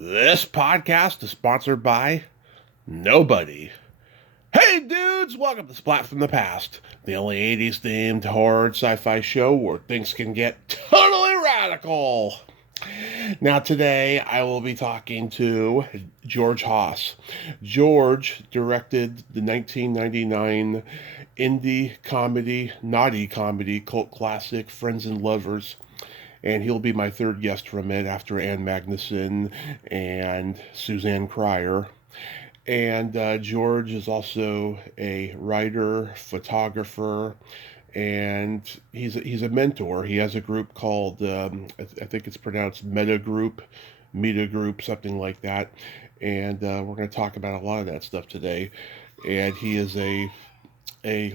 This podcast is sponsored by nobody. Hey dudes, welcome to Splat from the Past, the only 80s themed horror and sci-fi show where things can get totally radical. Now today I will be talking to George Haas. George directed the 1999 indie comedy, naughty comedy, cult classic Friends and Lovers. And he'll be my third guest from it after Ann Magnuson and Suzanne Cryer. And George is also a writer, photographer, and he's a mentor. He has a group called I think it's pronounced Meta Group, something like that. And we're going to talk about a lot of that stuff today. And he is a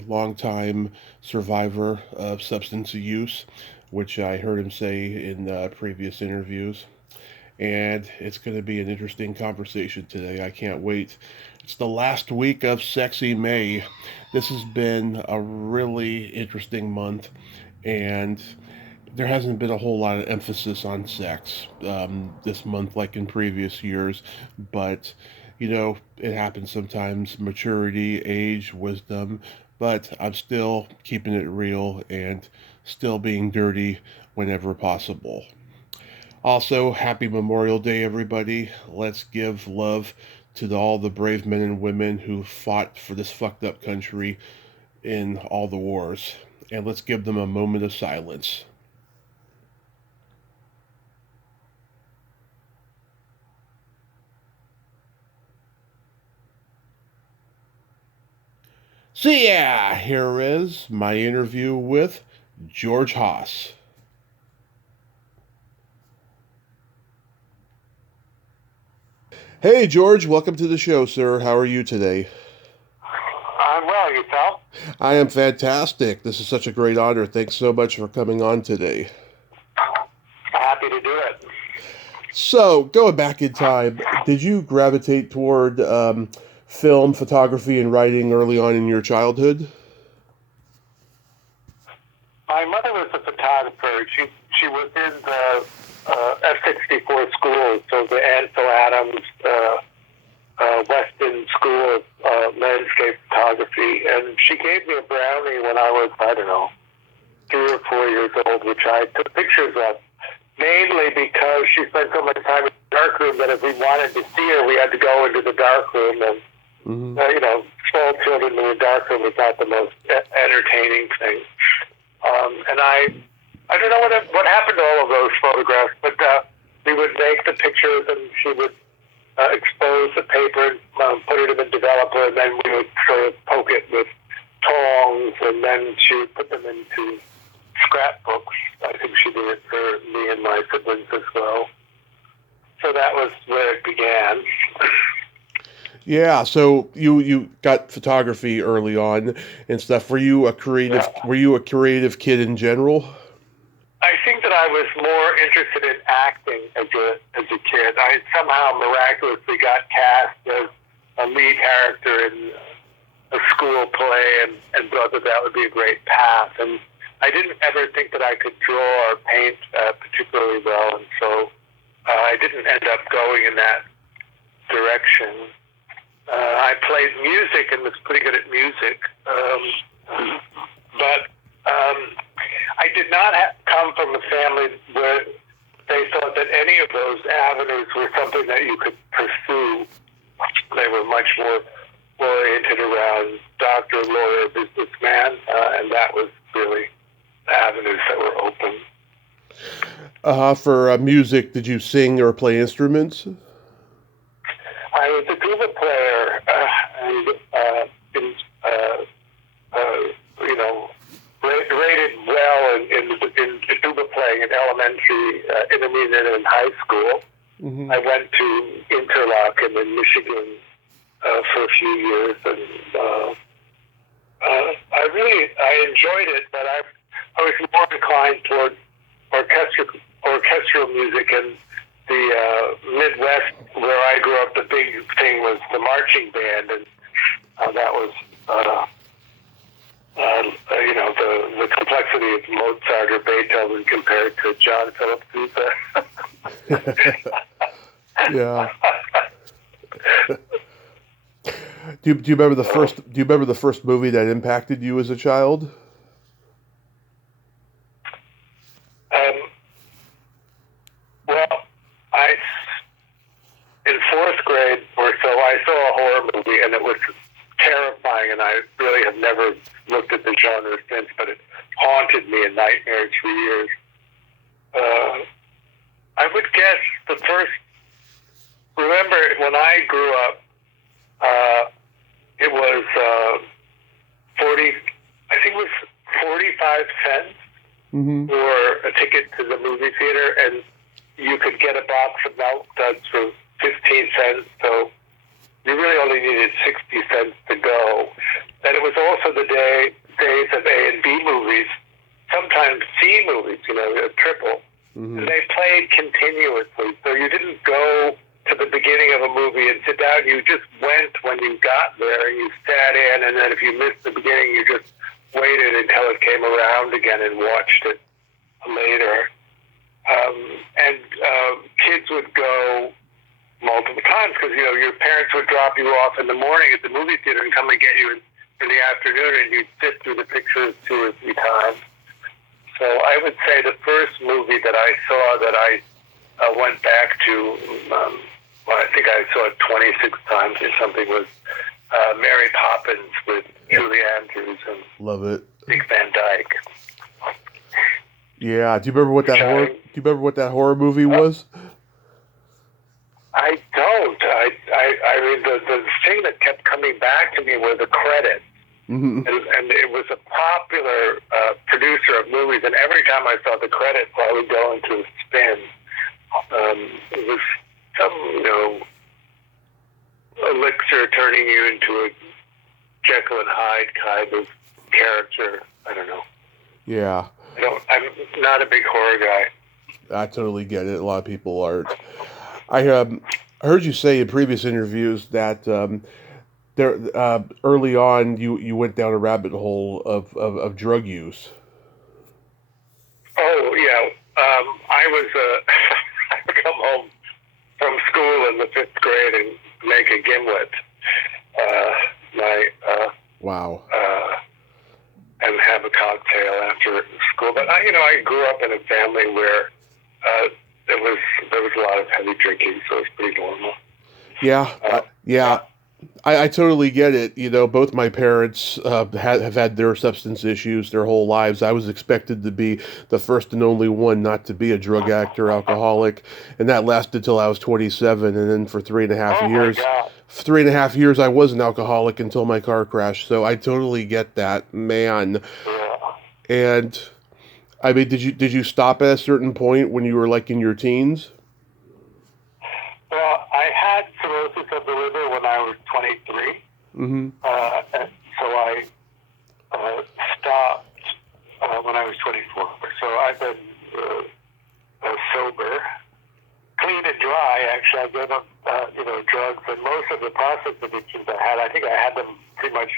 longtime survivor of substance use, which I heard him say in previous interviews. And it's going to be an interesting conversation today. I can't wait. It's the last week of Sexy May. This has been a really interesting month, and there hasn't been a whole lot of emphasis on sex this month like in previous years, but it happens sometimes. Maturity, age, wisdom, but I'm still keeping it real and still being dirty whenever possible. Also, happy Memorial Day, everybody. Let's give love to all the brave men and women who fought for this fucked up country in all the wars. And let's give them a moment of silence. So yeah, here is my interview with George Haas. Hey, George, welcome to the show, sir. How are you today? I'm well, yourself? I am fantastic. This is such a great honor. Thanks so much for coming on today. Happy to do it. So, going back in time, did you gravitate toward film, photography, and writing early on in your childhood? My mother was a photographer. She was in the F-64 school, so the Ansel Adams Weston School of Landscape Photography, and she gave me a brownie when I was, 3 or 4 years old, which I took pictures of, mainly because she spent so much time in the darkroom that if we wanted to see her, we had to go into the darkroom, and small children in the darkroom was not the most entertaining thing. And I don't know what happened to all of those photographs, but we would make the pictures, and she would expose the paper, put it in the developer, and then we would sort of poke it with tongs, and then she would put them into scrapbooks. I think she did it for me and my siblings as well. So that was where it began. Yeah, so you got photography early on and stuff. Were you a creative? Yeah. Were you a creative kid in general? I think that I was more interested in acting as a kid. I somehow miraculously got cast as a lead character in a school play and thought that would be a great path. And I didn't ever think that I could draw or paint particularly well, and so I didn't end up going in that direction. I played music and was pretty good at music, but I did not come from a family where they thought that any of those avenues were something that you could pursue. They were much more oriented around doctor, lawyer, businessman, and that was really the avenues that were open. For music, did you sing or play instruments? I was a tuba player, rated well in tuba playing in elementary, intermediate, and high school. Mm-hmm. I went to Interlochen in Michigan for a few years, and I enjoyed it, but I was more inclined toward orchestral music, and the Midwest, where I grew up, the big thing was the marching band, and that was, the complexity of Mozart or Beethoven compared to John Philip Sousa. Yeah. Do you remember the first? Do you remember the first movie that impacted you as a child? Um, well, I in fourth grade or so, I saw a horror movie, and it was terrifying, and I really have never looked at the genre since, but it haunted me in nightmares for years. I would guess the first, remember when I grew up, it was 40, I think it was 45 cents for a ticket to the movie theater, and you could get a box of milk duds for 15 cents, so you really only needed 60 cents to go. And it was also the days of A and B movies, sometimes C movies, a triple. And they played continuously, so you didn't go to the beginning of a movie and sit down. You just went when you got there, and you sat in, and then if you missed the beginning, you just waited until it came around again and watched it later. And kids would go multiple times because, your parents would drop you off in the morning at the movie theater and come and get you in the afternoon, and you'd sit through the pictures 2 or 3 times. So I would say the first movie that I saw that I went back to, I think I saw it 26 times or something, was Mary Poppins with Julie Andrews and Love it. Dick Van Dyke. Yeah. Do you remember what that horror? Do you remember what that horror movie was? I don't. I mean, the thing that kept coming back to me were the credits. And it was a popular producer of movies, and every time I saw the credits, I would go into a spin. It was some, elixir turning you into a Jekyll and Hyde kind of character. I don't know. Yeah. I'm not a big horror guy. I totally get it. A lot of people aren't. I heard you say in previous interviews that there early on you went down a rabbit hole of drug use. Oh yeah, I was I would come home from school in the 5th grade and make a gimlet. Wow. And have a cocktail after school. But I grew up in a family where there was a lot of heavy drinking, so it's pretty normal. Yeah. I totally get it. Both my parents have had their substance issues their whole lives. I was expected to be the first and only one not to be a drug addict or alcoholic, and that lasted till I was 27. And then for 3.5 years, 3.5 years, I was an alcoholic until my car crashed. So I totally get that, man. And I mean, did you stop at a certain point when you were like in your teens? Well, I had cirrhosis of the liver when I was 23. And so I stopped when I was 24. So I've been sober, clean and dry. Actually, I gave up, drugs, and most of the process addictions I had. I think I had them pretty much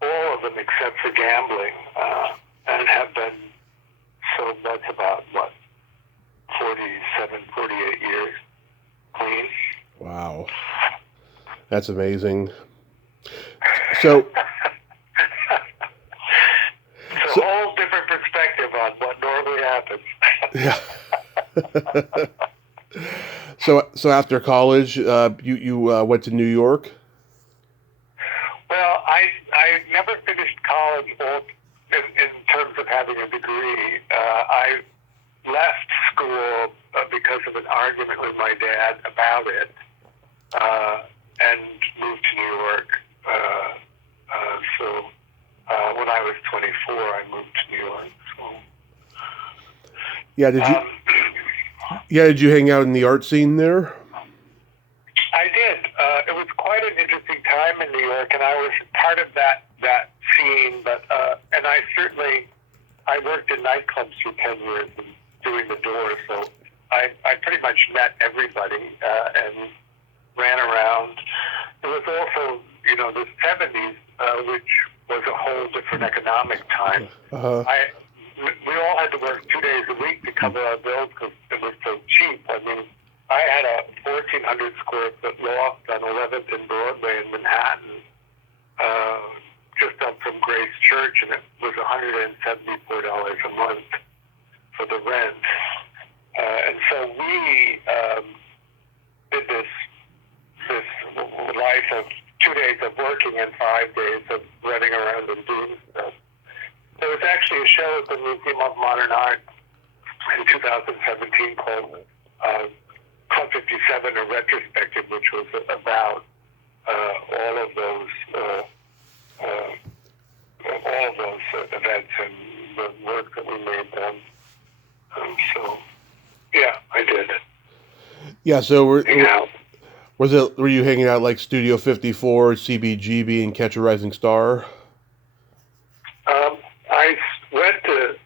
all of them except for gambling, and have been. So that's about 47, 48 years. Clean. Wow. That's amazing. So it's a whole different perspective on what normally happens. Yeah. So after college, you went to New York? Well, I never finished college in terms of having a degree. I left school because of an argument with my dad about it, and moved to New York. So when I was 24, I moved to New York. So. Yeah, did you hang out in the art scene there? I did. It was quite an interesting time in New York, and I was part of that scene. But and I worked in nightclubs for 10 years and doing the door, so I pretty much met everybody and ran around. It was also, the 70s, which was a whole different economic time. We all had to work 2 days a week to cover our bills because it was so cheap. I mean, I had a 14 1,500 square foot loft on 11th and Broadway in Manhattan, just up from Grace Church, and it was $174 a month for the rent. And so we did this life of 2 days of working and 5 days of running around and doing stuff. There was actually a show at the Museum of Modern Art in 2017 called Club 57, a retrospective, which was about all of those events and the work that we made then. So, yeah, I did. Yeah, so Were you hanging out like Studio 54, CBGB, and Catch a Rising Star? I went to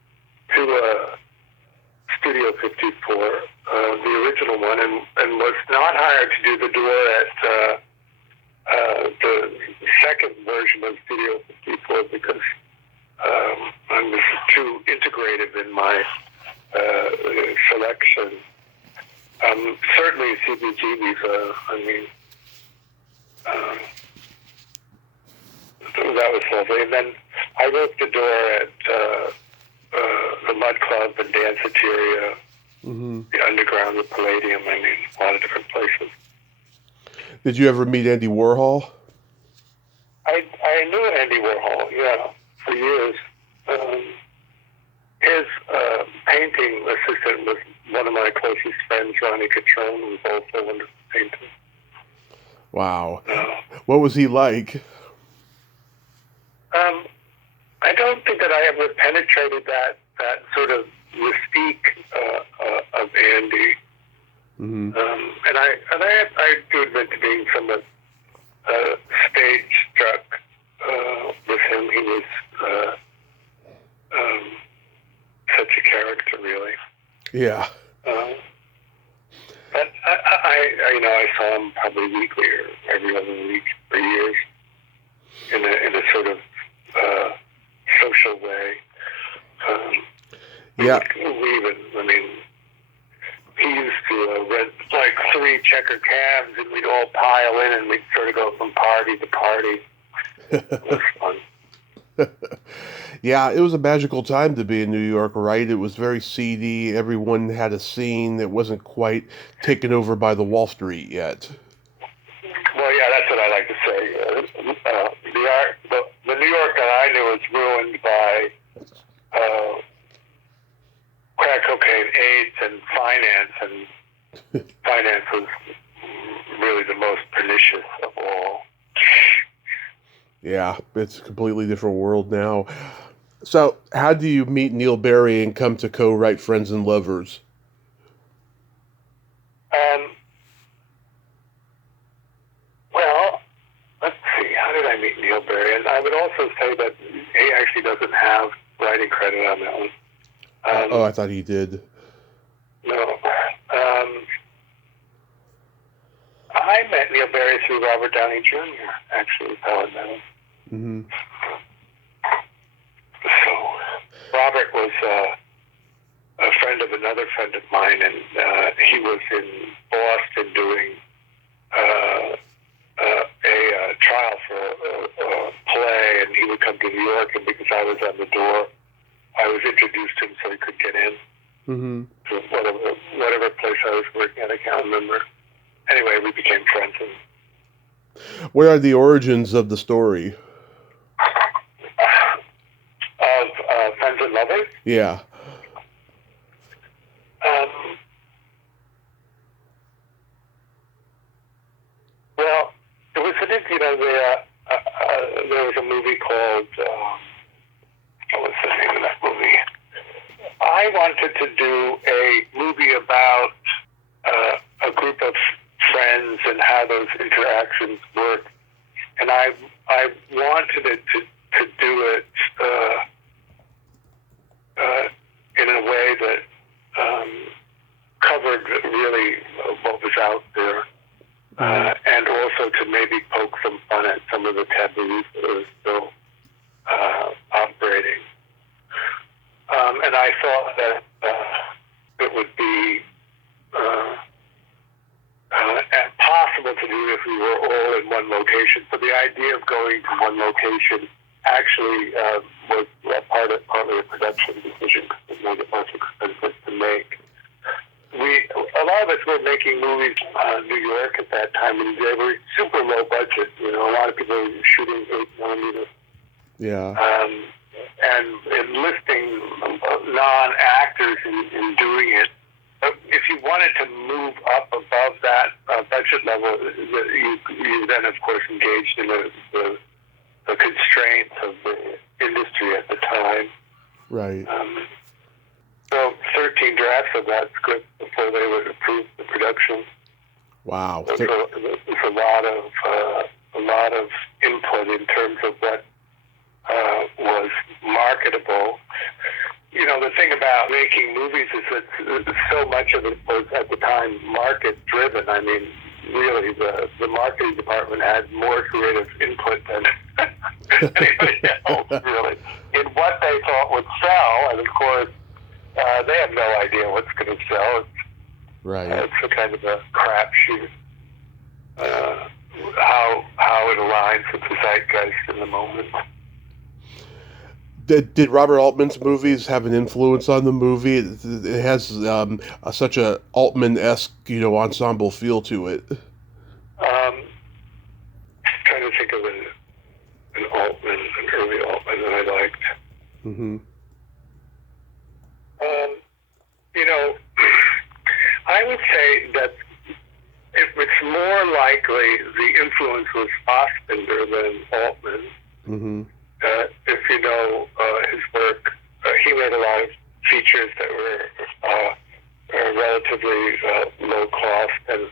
Studio 54, the original one, and was not hired to do the door at the second version of Studio 54 because I was too integrative in my selection. Certainly CBGB's, that was lovely. And then I wrote the door at the Mud Club and Danceteria, the Underground, the Palladium, a lot of different places. Did you ever meet Andy Warhol? I knew Andy Warhol, yeah, for years. His painting assistant was one of my closest friends, Ronnie Catrone, who was also a wonderful painter. Wow. What was he like? I don't think that I ever penetrated that sort of mystique of Andy. And I do admit to being somewhat stage struck with him. He was such a character, really. Yeah. But I saw him probably weekly or every other week for years in a sort of social way. Yeah. He used to rent like 3 checker cabs, and we'd all pile in, and we'd sort of go from party to party. It was fun. Yeah, it was a magical time to be in New York, right? It was very seedy. Everyone had a scene that wasn't quite taken over by the Wall Street yet. Well, yeah, that's what I like to say. The New York that I knew was ruined by crack cocaine, AIDS, and finance, and finance was really the most pernicious of all. Yeah, it's a completely different world now. So, how do you meet Neil Barry and come to co-write Friends and Lovers? Well, let's see, how did I meet Neil Barry? And I would also say that he actually doesn't have writing credit on that one. I thought he did. No. I met Neil Barry through Robert Downey Jr., actually, is how I met him. Mm-hmm. So, Robert was a friend of another friend of mine, and he was in Boston doing a trial for a play, and he would come to New York, and because I was on the door, I was introduced to him so he could get in to whatever place I was working at. I can't remember. Anyway, we became friends. What are the origins of the story? Of Friends and Lovers? Yeah. Well, it was there was a movie called, what was the name of that movie? I wanted to do a movie about a group of friends and how those interactions work. And I wanted it to do it in a way that covered really what was out there. And also to maybe poke some fun at some of the taboos that are still operating. And I thought that it would be impossible to do if we were all in one location. So the idea of going to one location actually was partly a production decision because it made it less expensive to make. A lot of us were making movies in New York at that time, and they were super low budget. You know, a lot of people were shooting 8mm. Yeah. And enlisting non-actors in doing it. If you wanted to move up above that budget level, you then, of course, engaged in the constraints of the industry at the time. Right. So 13 drafts of that script before they would approve the production. Wow. There's a lot of input in terms of what was marketable. You know, the thing about making movies is that so much of it was at the time market driven. I mean, really, the marketing department had more creative input than anybody else, really, in what they thought would sell. And of course, they have no idea what's going to sell. Right. It's a kind of a crapshoot. How it aligns with the zeitgeist in the moment. Did Robert Altman's movies have an influence on the movie? It has such a Altman-esque, ensemble feel to it. Trying to think of an early Altman that I liked. Mm-hmm. I would say that it's more likely the influence was Fassbinder than Altman. Mm-hmm. If you know his work, he made a lot of features that were relatively low cost, and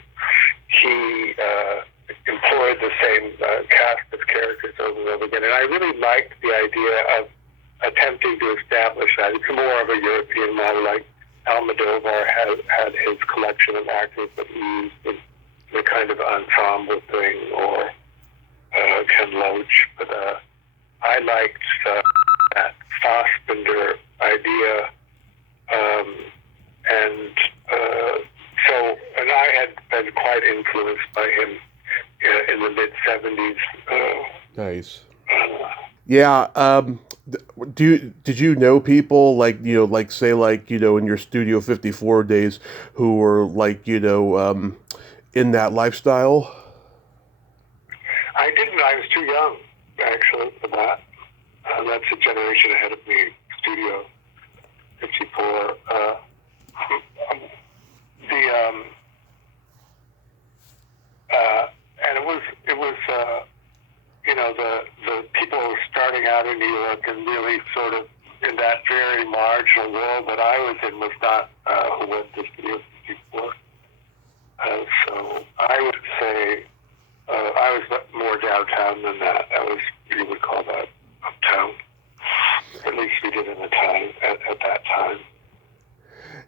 he employed the same cast of characters over and over again. And I really liked the idea of attempting to establish that. It's more of a European model, like Almodovar had his collection of actors that he used in the kind of ensemble thing, or Ken Loach. But I liked that Fassbinder idea, and I had been quite influenced by him in the mid-'70s. Nice. Yeah. Did you know people in your Studio 54 days who were in that lifestyle? I didn't. I was too young, actually, for that. That's a generation ahead of me. Studio 54. And it was the people who were starting out in New York and really sort of in that very marginal world that I was in was not who went to Studio 54. So I would say I was more downtown than that. You would call that uptown. At least we did at that time.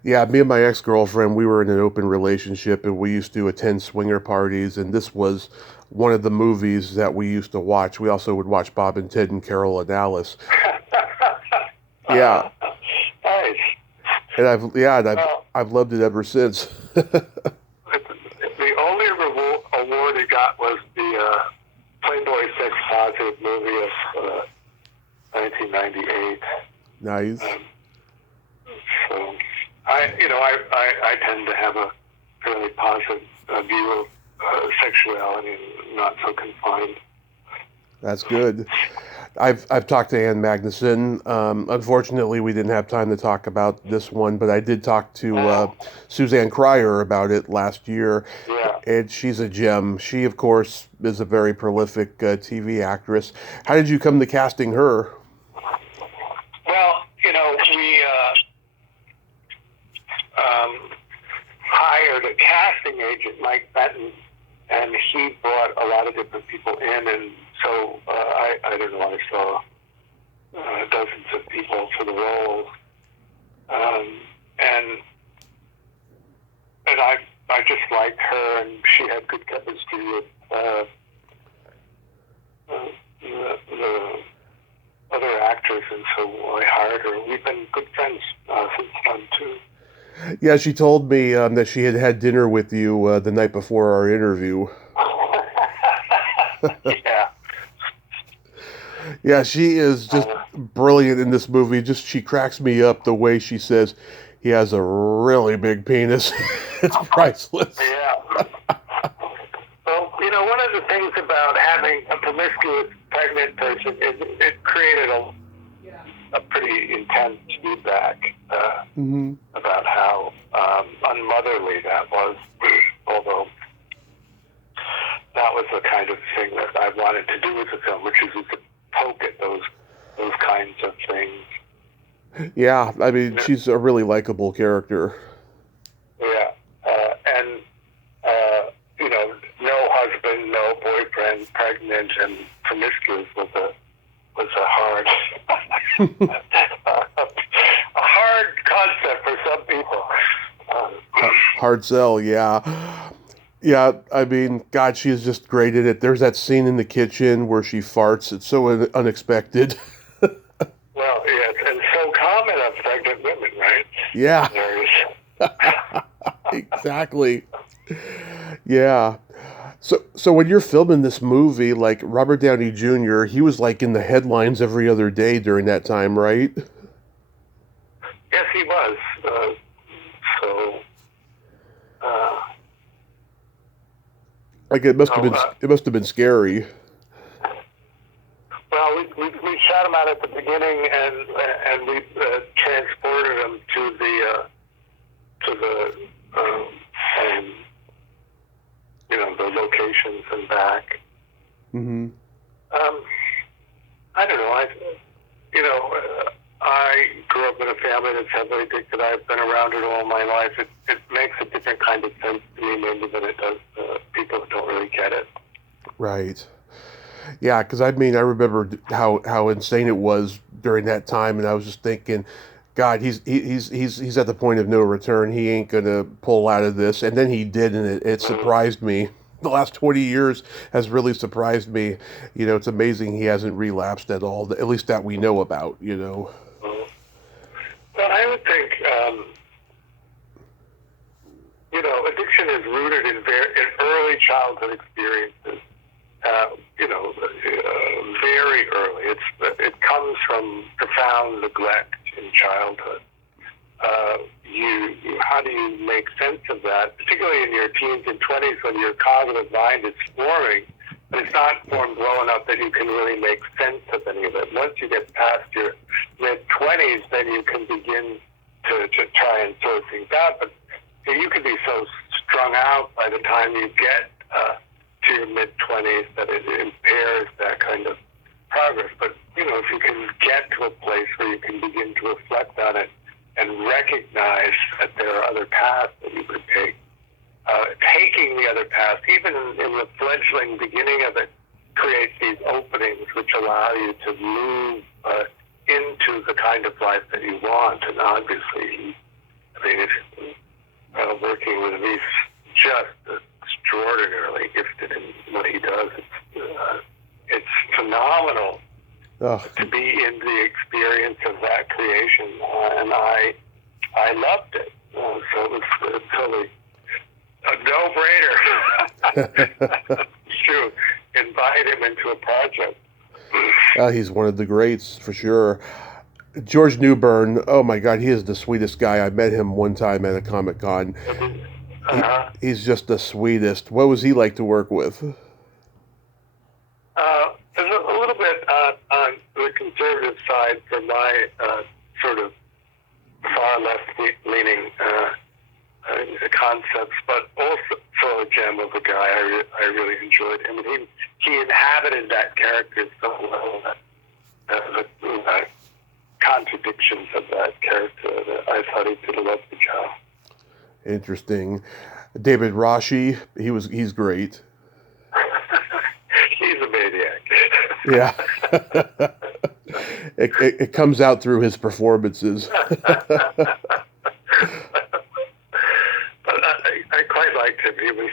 Yeah, me and my ex-girlfriend, we were in an open relationship, and we used to attend swinger parties, and this was one of the movies that we used to watch. We also would watch Bob and Ted and Carol and Alice. Yeah. Nice. And I've loved it ever since. The only award it got was the Playboy Sex Positive movie of 1998. Nice. So I tend to have a fairly positive view of sexuality and not so confined. That's good. I've talked to Ann Magnuson. Unfortunately, we didn't have time to talk about this one, but I did talk to Suzanne Cryer about it last year. Yeah. And she's a gem. She, of course, is a very prolific TV actress. How did you come to casting her? Well, we hired a casting agent, Mike Benton, and he brought a lot of different people in, and so I don't know, I saw dozens of people for the role, and I just liked her, and she had good chemistry with the other actors, and so I hired her. We've been good friends since then too. Yeah, she told me that she had dinner with you the night before our interview. Yeah. Yeah, she is just brilliant in this movie. Just she cracks me up the way she says he has a really big penis. It's priceless. Yeah. Well, one of the things about having a promiscuous pregnant person is it created a pretty intense feedback Hmm. about how unmotherly that was. Although that was the kind of thing that I wanted to do with the film, which is to poke at those kinds of things. Yeah, I mean, she's a really likable character. Yeah, and no husband, no boyfriend, pregnant and promiscuous was a hard a hard concept for some people. Hard sell, yeah. Yeah, I mean, God, she is just great at it. There's that scene in the kitchen where she farts. It's so unexpected. Well, yes, and so common of pregnant women, right? Yeah, There's exactly. Yeah. So when you're filming this movie, like Robert Downey Jr., he was like in the headlines every other day during that time, right? yes, he was. So. Like it must have been scary. Well, we shot him out at the beginning, and we transported him to the the locations and back. Hmm. I don't know. I grew up in a family that's heavily addicted. I've been around it all my life. It makes a different kind of sense to me maybe than it does people who don't really get it. Right. Yeah, because I mean, I remember how insane it was during that time, and I was just thinking, God, he's at the point of no return. He ain't gonna pull out of this, and then he did, and it surprised me. The last 20 years has really surprised me. It's amazing he hasn't relapsed at all, at least that we know about. Well, I would think, addiction is rooted in early childhood experiences. Very early. It comes from profound neglect in childhood. How do you make sense of that, particularly in your teens and 20s when your cognitive mind is forming, but it's not formed well enough that you can really make sense of any of it. Once you get past your mid-20s, then you can begin to try and sort things out, but you can be so strung out by the time you get to your mid-20s that it impairs that kind of progress. But, if you can get to a place where you can begin to reflect on it and recognize that there are other paths that you could take, taking the other paths, even in the fledgling beginning of it, creates these openings which allow you to move into the kind of life that you want. And obviously, if working with him, he's just extraordinarily gifted in what he does. It's phenomenal to be in the experience of that creation, and I loved it. So it was totally a no-brainer to invite him into a project. He's one of the greats for sure. George Newbern, oh my God, he is the sweetest guy. I met him one time at a Comic-Con. He's just the sweetest. What was he like to work with? There's a little bit on the conservative side for my sort of far left-leaning concepts, but also a gem of a guy. I really enjoyed him. And he inhabited that character so well that the contradictions of that character, I thought he did a lovely job. Interesting. David Rashi, he's great. He's a maniac. Yeah. It comes out through his performances. But I quite liked him. He was,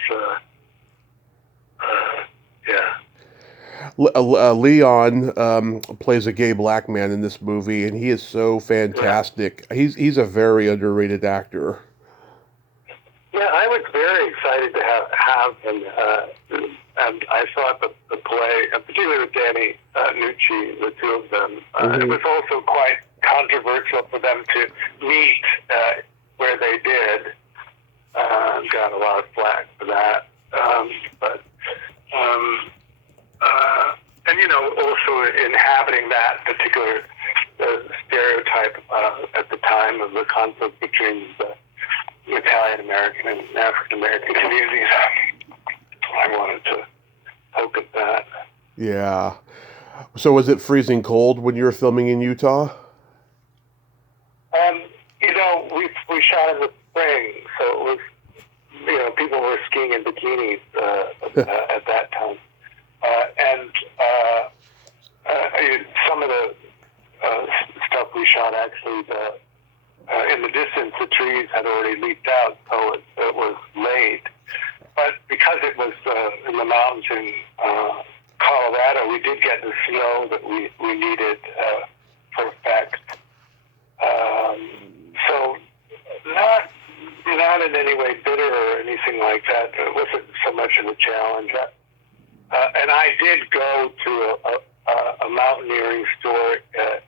yeah. Leon plays a gay black man in this movie, and he is so fantastic. Yeah. He's a very underrated actor. Yeah, I was very excited excited to have and I thought the play, and particularly with Danny Nucci, the two of them, it was also quite controversial for them to meet where they did. Got a lot of flack for that, and also inhabiting that particular stereotype at the time of the conflict between the Italian American and African American communities. I wanted to poke at that. Yeah. So was it freezing cold when you were filming in Utah? We shot in the spring, so it was, people were skiing in bikinis at that time. Some of the stuff we shot actually, in the distance, the trees had already leafed out, so it was late. But because it was in the mountains in Colorado, we did get the snow that we needed for effect. So not in any way bitter or anything like that. It wasn't so much of a challenge. And I did go to a mountaineering store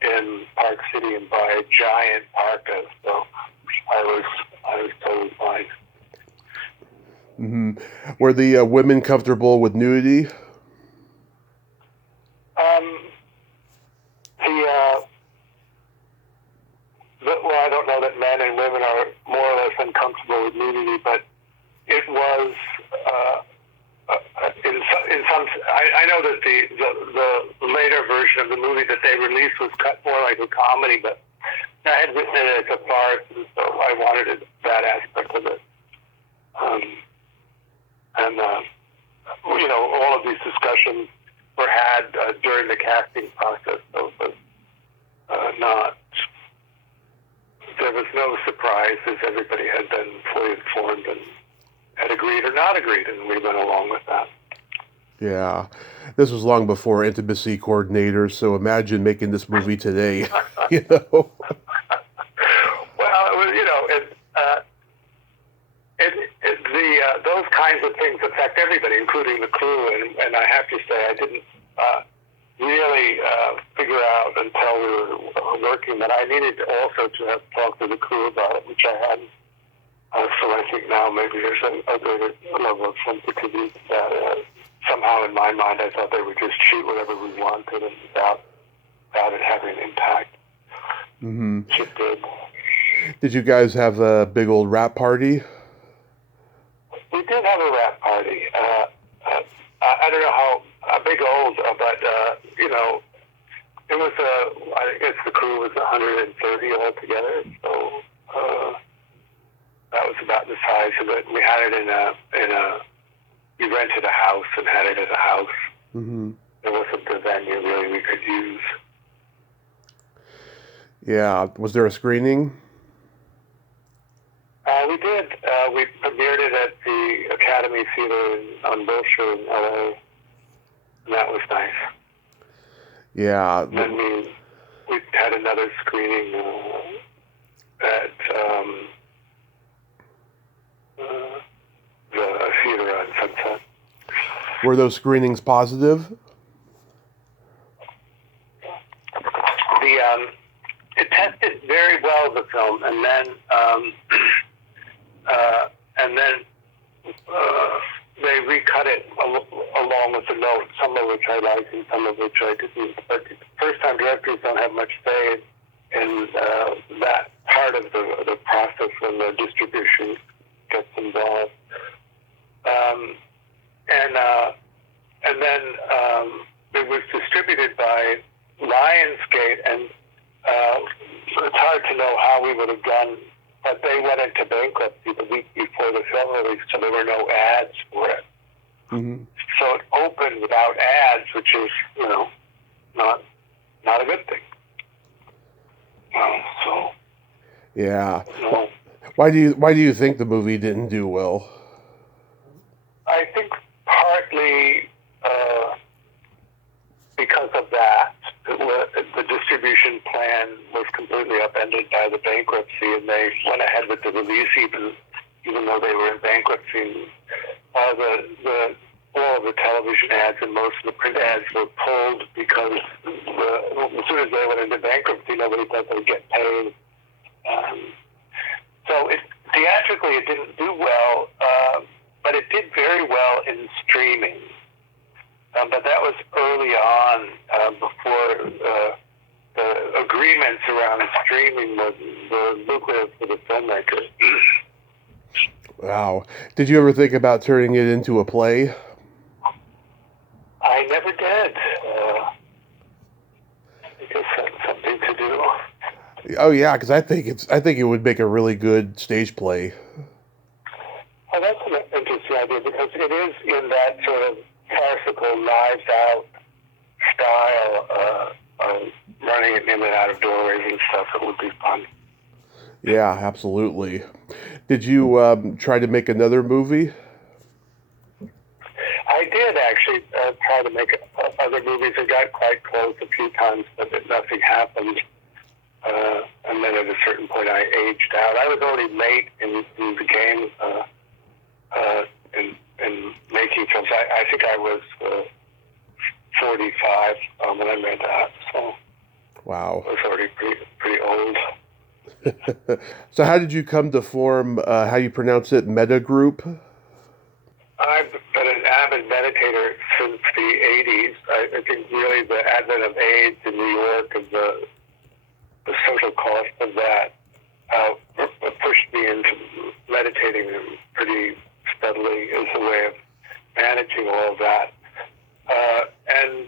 in Park City and buy a giant parka, so I was totally fine. Mm-hmm. Were the women comfortable with nudity? Well, I don't know that men and women are more or less uncomfortable with nudity, but it was in some. I know that the later version of the movie that they released was cut more like a comedy, but I had written it as a farce, and so I wanted that aspect of it. All of these discussions were had during the casting process, so it was there was no surprises. Everybody had been fully informed and had agreed or not agreed, and we went along with that. Yeah. This was long before intimacy coordinators, so imagine making this movie today, Well, those kinds of things affect everybody, including the crew, and I have to say I didn't really figure out until we were working that I needed also to have talked to the crew about it, which I hadn't. So I think now maybe there's a greater level of sensitivity to that. Somehow in my mind I thought they would just shoot whatever we wanted and without it having an impact. Mm-hmm. It did. Did you guys have a big old rap party? We did have a rap party. I don't know how big old, but it was I guess the crew was 130 altogether. So that was about the size of it. We had it we rented a house and had it at a house. Mm-hmm. There wasn't a venue really we could use. Yeah. Was there a screening? We did. We premiered it at the Academy Theater on Wilshire in LA, and that was nice. Yeah. And then we had another screening at the theater on Sunset. Were those screenings positive? It tested very well, the film, and then they recut it along with the notes, some of which I liked and some of which I didn't. But first-time directors don't have much say in that part of the process when the distribution gets involved. And then it was distributed by Lionsgate, and it's hard to know how we would have done, but they went into bankruptcy the week before the film release, so there were no ads for it. Mm-hmm. So it opened without ads, which is, not a good thing. Yeah. Why do you think the movie didn't do well? I think partly because of that. The distribution plan was completely upended by the bankruptcy, and they went ahead with the release even though they were in bankruptcy. all of the television ads and most of the print ads were pulled because as soon as they went into bankruptcy, nobody thought they'd get paid. So theatrically, it didn't do well, but it did very well in streaming. But that was early on, before the agreements around streaming were lucrative for the filmmakers. Wow. Did you ever think about turning it into a play? I never did. I guess that's something to do. Oh yeah, because I think it would make a really good stage play. Oh, that's an interesting idea because it is in that sort of farcical, knives out style of running it in and out of doorways and stuff. It would be fun. Yeah, absolutely. Did you try to make another movie? I did actually try to make other movies. I got quite close a few times, but nothing happened. And then at a certain point, I aged out. I was already late in the game in making films. I think I was 45 when I made that. So Wow. I was already pretty old. So how did you come to form, how you pronounce it, Meta Group? I've been an avid meditator since the 80s. I think really the advent of AIDS in New York and the social cost of that pushed me into meditating pretty steadily as a way of managing all of that. And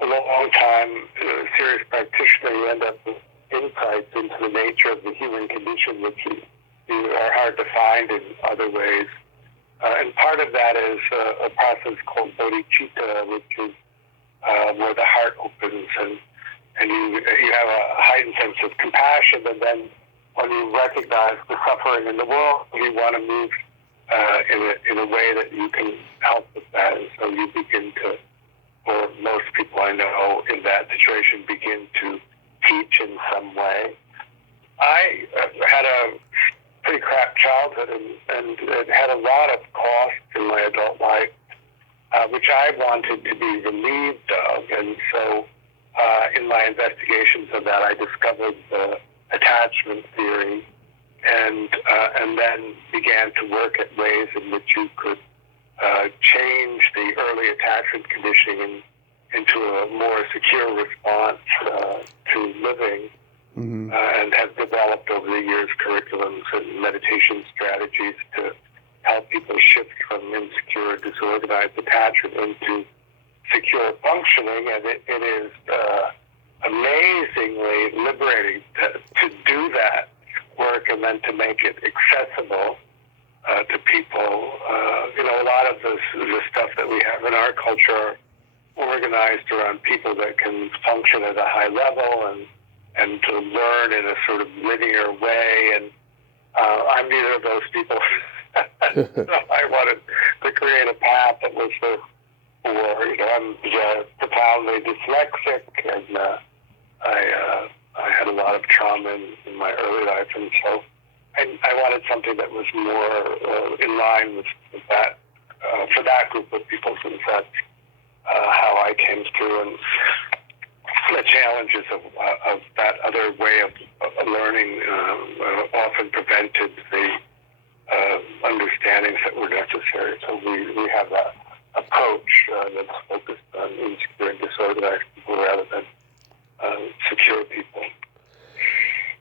a long time, serious practitioner, you end up with insights into the nature of the human condition, which are hard to find in other ways. And part of that is a process called bodhicitta, which is where the heart opens and you have a heightened sense of compassion, and then when you recognize the suffering in the world, you want to move in a way that you can help with that. And so you begin to, or most people I know in that situation, begin to teach in some way. I had a pretty crap childhood and it had a lot of costs in my adult life, which I wanted to be relieved of. And so in my investigations of that, I discovered the attachment theory and then began to work at ways in which you could change the early attachment conditioning into a more secure response to living. Mm-hmm. And have developed over the years curriculums and meditation strategies to help people shift from insecure, disorganized attachment into secure functioning. And it is amazingly liberating to do that work and then to make it accessible to people. A lot of the stuff that we have in our culture are organized around people that can function at a high level and to learn in a sort of linear way. And I'm neither of those people. So I wanted to create a path that was for I'm profoundly dyslexic, and I had a lot of trauma in my early life, and so I wanted something that was more in line with that, for that group of people, since that's how I came through. And the challenges of that other way of learning often prevented the understandings that were necessary. So we have that approach that's focused on insecure and disorganized people rather than secure people.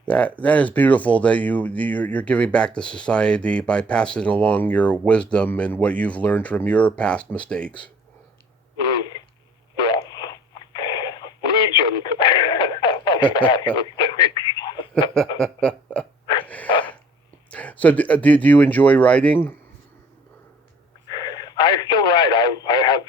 That is beautiful that you're giving back to society by passing along your wisdom and what you've learned from your past mistakes. Yeah. Legion of past mistakes. So do you enjoy writing? I still write. I have.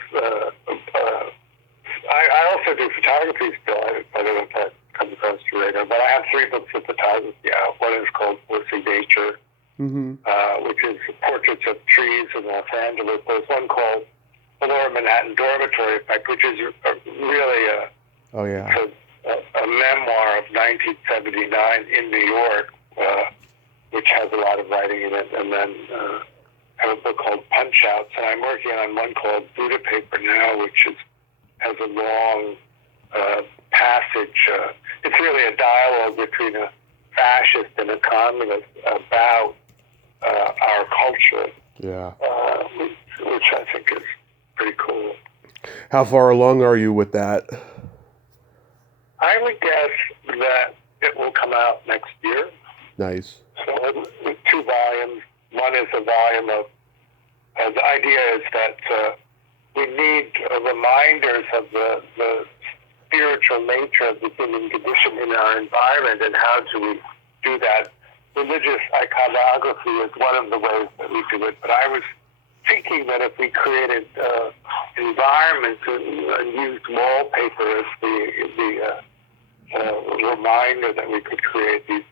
I also do photography still. I don't know if that comes across your radar, but I have 3 books of photography out. One is called Forcing Nature, which is portraits of trees in Los Angeles. There's one called The Lower Manhattan Dormitory Effect, which is really a memoir of 1979 in New York, which has a lot of writing in it. And then have a book called Punch Outs, and I'm working on one called Buddha Paper now, which has a long passage. It's really a dialogue between a fascist and a communist about our culture, which I think is pretty cool. How far along are you with that? I would guess that it will come out next year. Nice. So with 2 volumes. One is a volume of, the idea is that we need reminders of the spiritual nature of the human condition in our environment, and how do we do that. Religious iconography is one of the ways that we do it, but I was thinking that if we created environments and used wallpaper as the reminder, that we could create these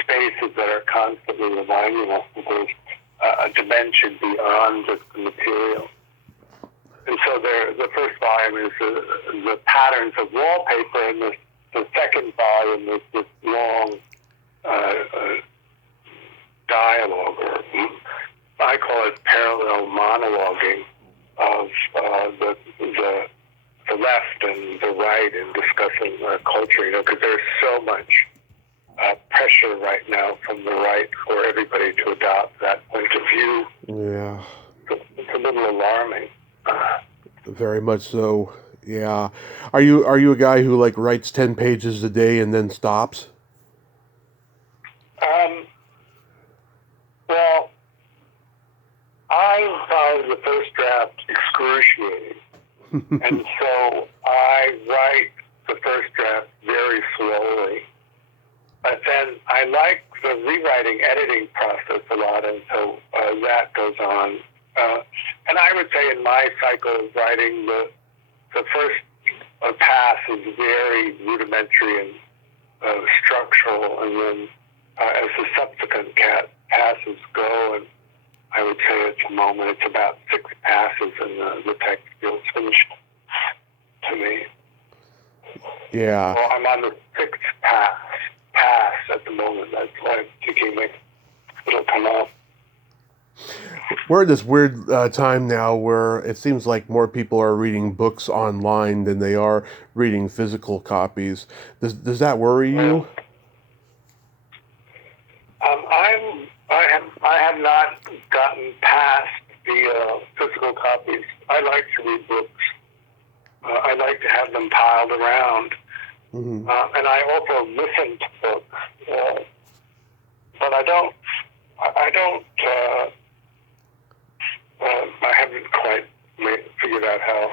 spaces that are constantly reminding us that there's a dimension beyond just the material. And so the first volume is the patterns of wallpaper, and the second volume is this long dialogue, or I call it parallel monologuing, of the left and the right in discussing culture, because there's so much pressure right now from the right for everybody to adopt that point of view. Yeah. It's a little alarming. Very much so. Yeah. Are you a guy who like writes 10 pages a day and then stops? Well, I found the first draft excruciating, and so I write the first draft very slowly. But then I like the rewriting, editing process a lot, and so that goes on. And I would say in my cycle of writing, the first pass is very rudimentary and structural, and then as the subsequent passes go, and I would say at the moment it's about 6 passes, and the text feels finished to me. Yeah. Well, I'm on the 6th pass at the moment. That's why I'm thinking that it'll come out. We're at this weird time now where it seems like more people are reading books online than they are reading physical copies. Does that worry you? I have not gotten past the physical copies. I like to read books. I like to have them piled around. Mm-hmm. And I also listen to books, but I haven't quite figured out how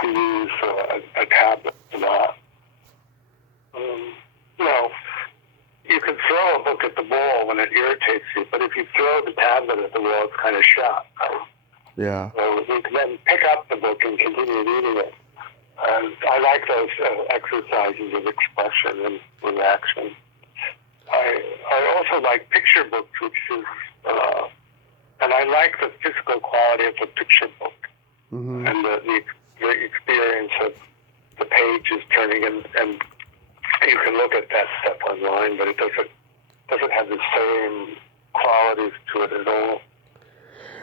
to use a tablet for that. You can throw a book at the wall when it irritates you, but if you throw the tablet at the wall, it's kind of shot. Right? Yeah. So you can then pick up the book and continue reading it. And I like those exercises of expression and reaction. I also like picture books, which is, and I like the physical quality of a picture book, mm-hmm. and the experience of the pages turning, and you can look at that stuff online, but it doesn't have the same qualities to it at all.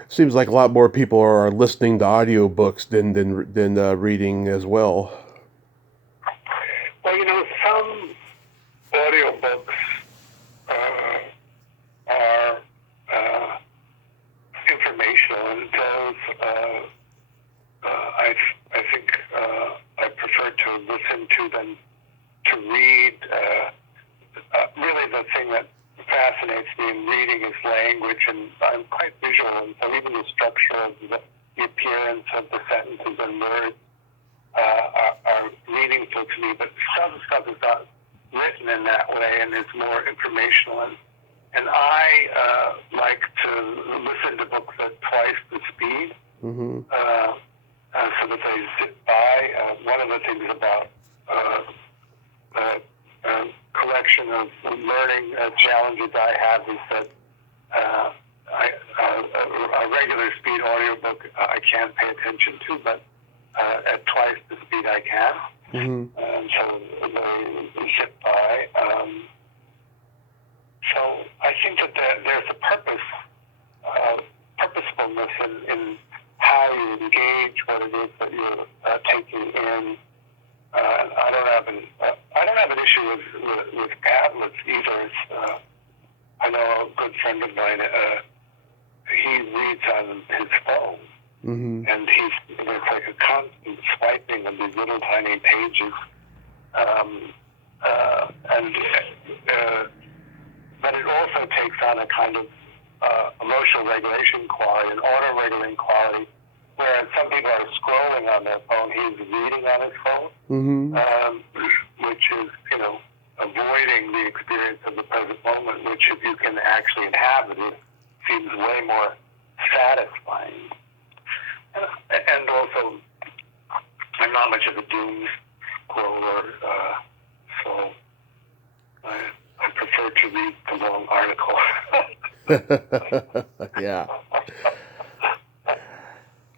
Seems like a lot more people are listening to audiobooks than reading as well. Well, some audiobooks are informational, and those I think I prefer to listen to than to read. Really, the thing that fascinates me in reading is language, and I'm quite visual, and so even the structure of the appearance of the sentences and words are meaningful to me, but some stuff is not written in that way and is more informational, and I like to listen to books at twice the speed, mm-hmm. So that they zip by. One of the things about collection of learning challenges I have is that a regular speed audiobook I can't pay attention to, but at twice the speed I can. Mm-hmm. And so they zip by. So I think that there's a purpose purposefulness in how you engage what it is that you're taking in. I don't have an issue with tablets either. I know a good friend of mine. He reads on his phone, and there's like a constant swiping of these little tiny pages, but it also takes on a kind of emotional regulation quality, an auto-regulating quality, whereas some people are scrolling on their phone, he's reading on his phone, which is, avoiding the experience of the present moment, which if you can actually inhabit it, seems way more satisfying. And also, I'm not much of a doom scroller, so I prefer to read the long article. Yeah.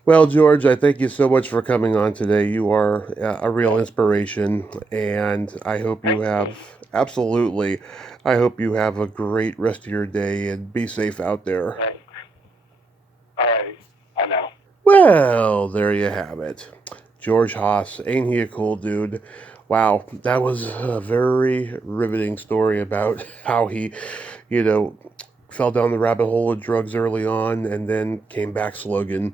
Well, George, I thank you so much for coming on today. You are a real inspiration, and I hope you have, absolutely, I hope you have a great rest of your day and be safe out there. Thanks. All right, I know. Well, there you have it. George Haas, ain't he a cool dude? Wow, that was a very riveting story about how he, fell down the rabbit hole of drugs early on and then came back slugging.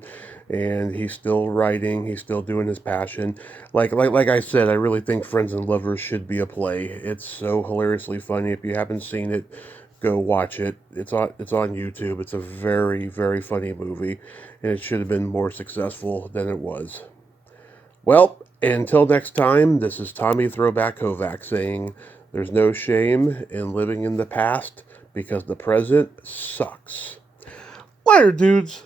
And he's still writing, he's still doing his passion. Like I said, I really think Friends and Lovers should be a play. It's so hilariously funny. If you haven't seen it, go watch it. It's on YouTube. It's a very, very funny movie, and it should have been more successful than it was. Well, until next time, this is Tommy Throwback Kovac saying there's no shame in living in the past because the present sucks. Later, dudes.